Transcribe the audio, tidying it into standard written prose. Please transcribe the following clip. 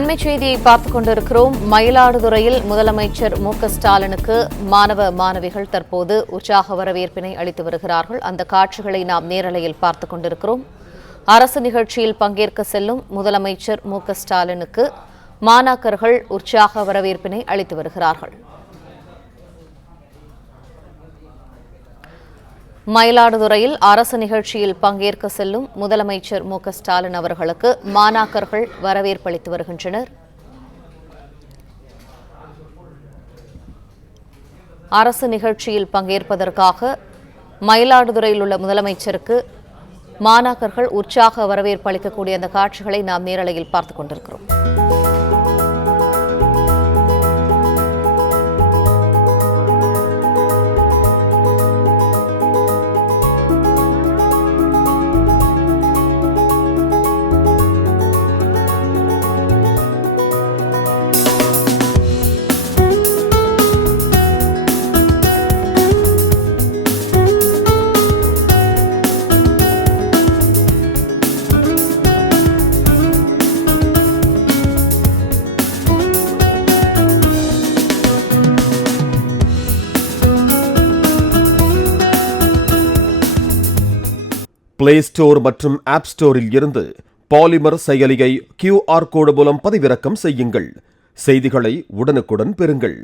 அண்மை செய்தியை பார்த்துக் கொண்டிருக்கிறோம். மயிலாடுதுறையில் முதலமைச்சர் ஸ்டாலினுக்கு மாணவ மாணவிகள் தற்போது உற்சாக வரவேற்பினை அளித்து வருகிறார்கள். அந்த காட்சிகளை நாம் நேரலையில் பார்த்துக் கொண்டிருக்கிறோம். அரசு நிகழ்ச்சியில் பங்கேற்க செல்லும் முதலமைச்சர் ஸ்டாலினுக்கு மாணாக்கர்கள் உற்சாக வரவேற்பினை அளித்து வருகிறார்கள். மயிலாடுதுறையில் அரசு நிகழ்ச்சியில் பங்கேற்க செல்லும் முதலமைச்சர் ஸ்டாலின் அவர்களுக்கு மாணாக்கர்கள் வரவேற்பளித்து வருகின்றனர். அரசு நிகழ்ச்சியில் பங்கேற்பதற்காக மயிலாடுதுறையில் உள்ள முதலமைச்சருக்கு மாணாக்கர்கள் உற்சாக வரவேற்பு அளிக்கக்கூடிய அந்த காட்சிகளை நாம் நேரலையில் பார்த்துக் கொண்டிருக்கிறோம். பிளே ஸ்டோர் மற்றும் ஆப் ஸ்டோரில் இருந்து பாலிமர் செயலியை QR கோடு மூலம் பதிவிறக்கம் செய்யுங்கள். செய்திகளை உடனுக்குடன் பெறுங்கள்.